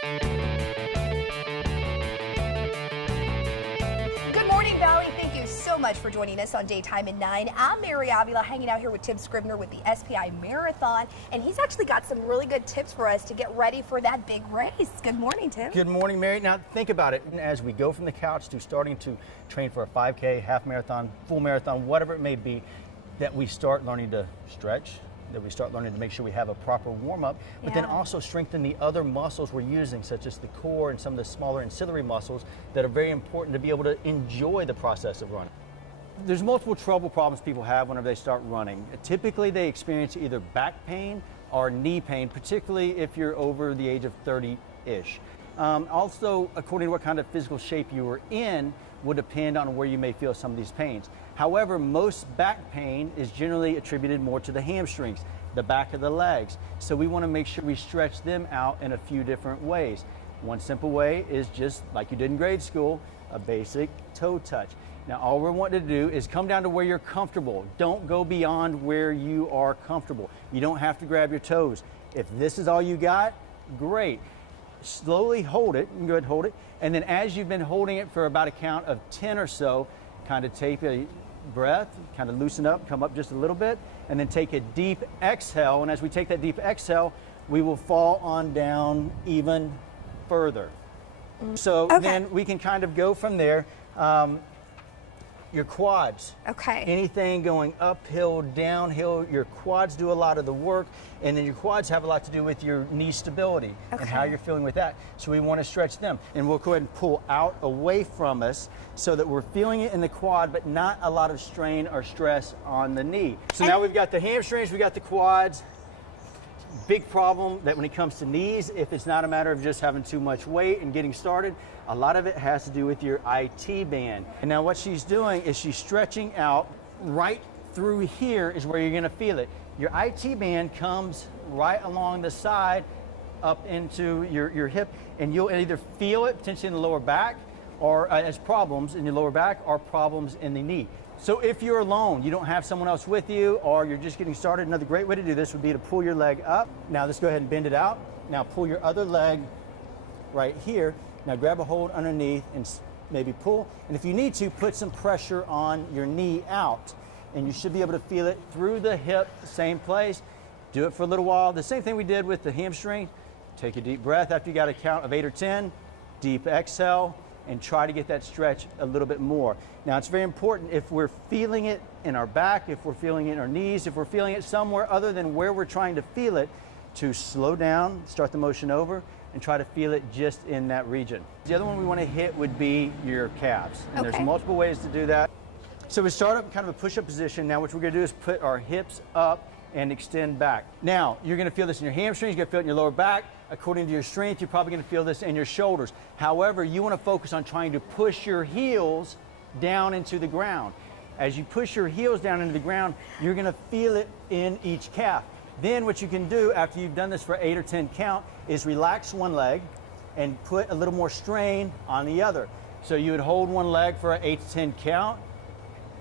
Good morning, Valley. Thank you so much for joining us on Daytime at 9. I'm Mary Avila, hanging out here with Tim Scribner with the Spi Marathon, and he's actually got some really good tips for us to get ready for that big race. Good morning, Tim. Good morning, Mary. Now think about it. As we go from the couch to starting to train for a 5K, half marathon, full marathon, whatever it may be, that we start learning to stretch, that we start learning to make sure we have a proper warm-up, but then also strengthen the other muscles we're using, such as the core and some of the smaller ancillary muscles that are very important to be able to enjoy the process of running. There's multiple trouble problems people have whenever they start running. Typically, they experience either back pain or knee pain, particularly if you're over the age of 30-ish. Also, according to what kind of physical shape you were in, will depend on where you may feel some of these pains. However, most back pain is generally attributed more to the hamstrings, the back of the legs. So we want to make sure we stretch them out in a few different ways. One simple way is just like you did in grade school, a basic toe touch. Now, all we're wanting to do is come down to where you're comfortable. Don't go beyond where you are comfortable. You don't have to grab your toes. If this is all you got, great. Slowly hold it. You can go ahead and hold it. And then as you've been holding it for about a count of 10 or so, kind of take a breath, kind of loosen up, come up just a little bit, and then take a deep exhale. And as we take that deep exhale, we will fall on down even further. So then we can kind of go from there. Your quads. Okay. Anything going uphill, downhill, your quads do a lot of the work, and then your quads have a lot to do with your knee stability and how you're feeling with that. So we want to stretch them. And we'll go ahead and pull out away from us so that we're feeling it in the quad, but not a lot of strain or stress on the knee. So now we've got the hamstrings, we got the quads. Big problem that when it comes to knees, if it's not a matter of just having too much weight and getting started, a lot of it has to do with your IT band. And now what she's doing is she's stretching out right through here is where you're gonna feel it. Your IT band comes right along the side up into your hip, and you'll either feel it potentially in the lower back or as problems in your lower back or problems in the knee. So if you're alone, you don't have someone else with you, or you're just getting started, another great way to do this would be to pull your leg up. Now let's go ahead and bend it out. Now pull your other leg right here. Now grab a hold underneath and maybe pull. And if you need to, put some pressure on your knee out, and you should be able to feel it through the hip, same place. Do it for a little while. The same thing we did with the hamstring. Take a deep breath after you got a count of 8 or 10. Deep exhale, and try to get that stretch a little bit more. Now it's very important, if we're feeling it in our back, if we're feeling it in our knees, if we're feeling it somewhere other than where we're trying to feel it, to slow down, start the motion over, and try to feel it just in that region. The other one we want to hit would be your calves. And there's multiple ways to do that. So we start up in kind of a push-up position. Now what we're going to do is put our hips up and extend back. Now, you're going to feel this in your hamstrings, you're going to feel it in your lower back. According to your strength, you're probably going to feel this in your shoulders. However, you want to focus on trying to push your heels down into the ground. As you push your heels down into the ground, you're going to feel it in each calf. Then what you can do after you've done this for 8 or 10 count is relax one leg and put a little more strain on the other. So you would hold one leg for an 8 to 10 count,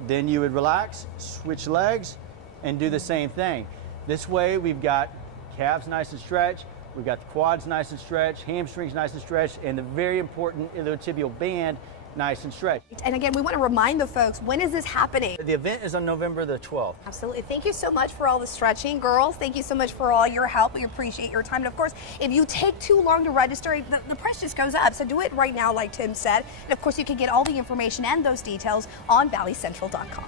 then you would relax, switch legs, and do the same thing. This way we've got calves nice and stretched, we've got the quads nice and stretched, hamstrings nice and stretched, and the very important iliotibial band nice and stretched. And again, we want to remind the folks, when is this happening? The event is on November the 12th. Absolutely. Thank you so much for all the stretching. Girls, thank you so much for all your help. We appreciate your time. And of course, if you take too long to register, the price just goes up. So do it right now, like Tim said. And of course, you can get all the information and those details on valleycentral.com.